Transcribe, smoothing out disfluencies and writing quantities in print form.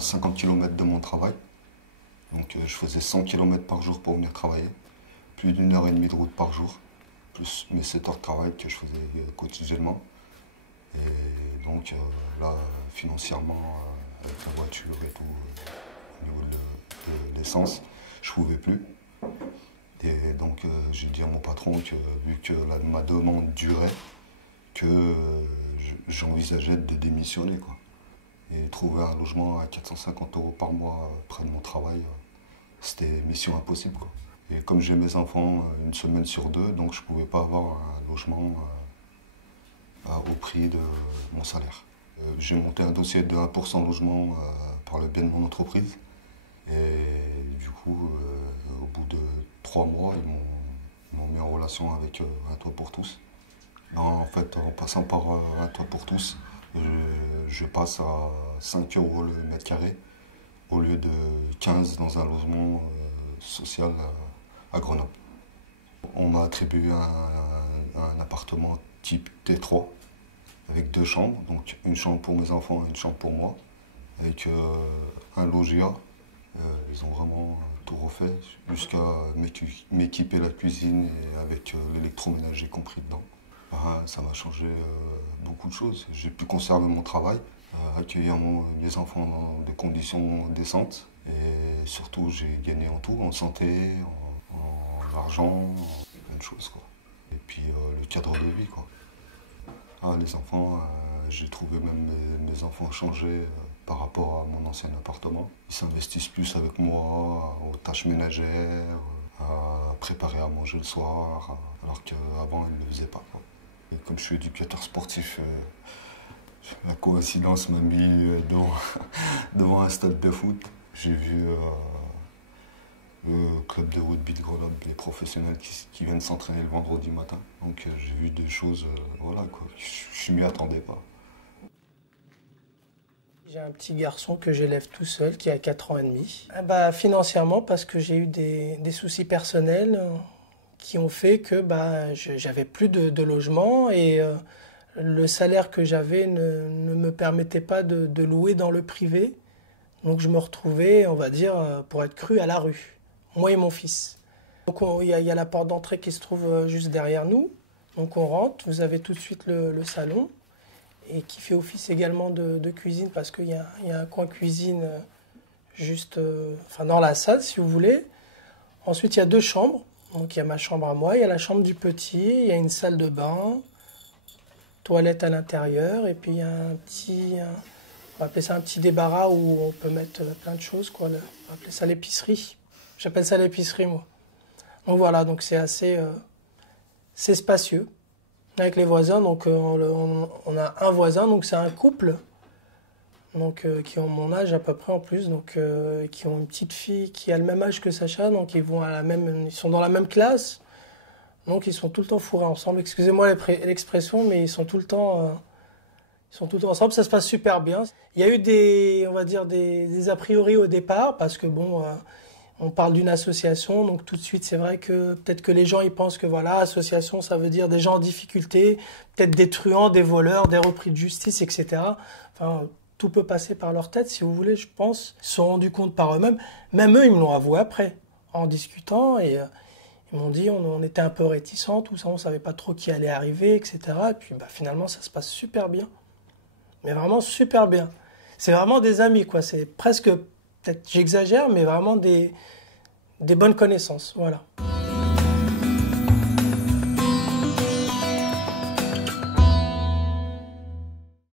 à 50 km de mon travail. Donc je faisais 100 km par jour pour venir travailler. Plus d'une heure et demie de route par jour. Plus mes 7 heures de travail que je faisais quotidiennement. Et donc là, financièrement, avec la voiture et tout, au niveau de l'essence, je ne pouvais plus. Et donc j'ai dit à mon patron que vu que ma demande durait, que j'envisageais de démissionner, quoi. Et trouver un logement à 450 € par mois près de mon travail, c'était mission impossible, quoi. Et comme j'ai mes enfants une semaine sur deux, donc je ne pouvais pas avoir un logement au prix de mon salaire. J'ai monté un dossier de 1% logement par le biais de mon entreprise. Et du coup, au bout de 3 mois, ils m'ont mis en relation avec Un Toit pour tous. En fait, en passant par Un Toit pour tous, je passe à 5 € le mètre carré au lieu de 15 dans un logement social à Grenoble. On m'a attribué un appartement type T3 avec 2 chambres, donc une chambre pour mes enfants et une chambre pour moi, avec un loggia. Ils ont vraiment tout refait jusqu'à m'équiper la cuisine et avec l'électroménager compris dedans. Ça m'a changé beaucoup de choses. J'ai pu conserver mon travail, accueillir mes enfants dans des conditions décentes et surtout j'ai gagné en tout, en santé, en argent, en plein de choses, quoi. Et puis le cadre de vie, quoi. Les enfants, j'ai trouvé même mes enfants changer par rapport à mon ancien appartement. Ils s'investissent plus avec moi aux tâches ménagères, à préparer à manger le soir, alors qu'avant ils ne le faisaient pas, quoi. Et comme je suis éducateur sportif, la coïncidence m'a mis devant un stade de foot. J'ai vu le club de rugby de Grenoble, les professionnels qui viennent s'entraîner le vendredi matin. Donc j'ai vu des choses, voilà, quoi. Je ne m'y attendais pas. J'ai un petit garçon que j'élève tout seul, qui a 4 ans et demi. Financièrement, parce que j'ai eu des soucis personnels qui ont fait que j'avais plus de logement et le salaire que j'avais ne me permettait pas de louer dans le privé. Donc je me retrouvais, on va dire, pour être cru, à la rue, moi et mon fils. Donc il y a la porte d'entrée qui se trouve juste derrière nous. Donc on rentre, vous avez tout de suite le salon et qui fait office également de cuisine parce qu'il y a un coin cuisine juste dans la salle si vous voulez. Ensuite il y a 2 chambres. Donc il y a ma chambre à moi, il y a la chambre du petit, il y a une salle de bain, toilette à l'intérieur, et puis il y a on va appeler ça un petit débarras où on peut mettre plein de choses, quoi. On va appeler ça l'épicerie. J'appelle ça l'épicerie, moi. Donc voilà, donc c'est assez c'est spacieux avec les voisins. Donc on a un voisin, donc c'est un couple. Donc, qui ont mon âge à peu près en plus, donc qui ont une petite fille qui a le même âge que Sacha, donc ils sont dans la même classe, donc ils sont tout le temps fourrés ensemble. Excusez-moi l'expression, mais ils sont tout le temps ensemble. Ça se passe super bien. Il y a eu des a priori au départ parce que on parle d'une association, donc tout de suite c'est vrai que peut-être que les gens ils pensent que voilà, association ça veut dire des gens en difficulté, peut-être des truands, des voleurs, des repris de justice, etc. Enfin, tout peut passer par leur tête, si vous voulez, je pense. Ils se sont rendus compte par eux-mêmes. Même eux, ils me l'ont avoué après, en discutant. Et ils m'ont dit, on était un peu réticents, tout ça, on ne savait pas trop qui allait arriver, etc. Et puis finalement, ça se passe super bien. Mais vraiment super bien. C'est vraiment des amis, quoi. C'est presque, peut-être j'exagère, mais vraiment des bonnes connaissances. Voilà.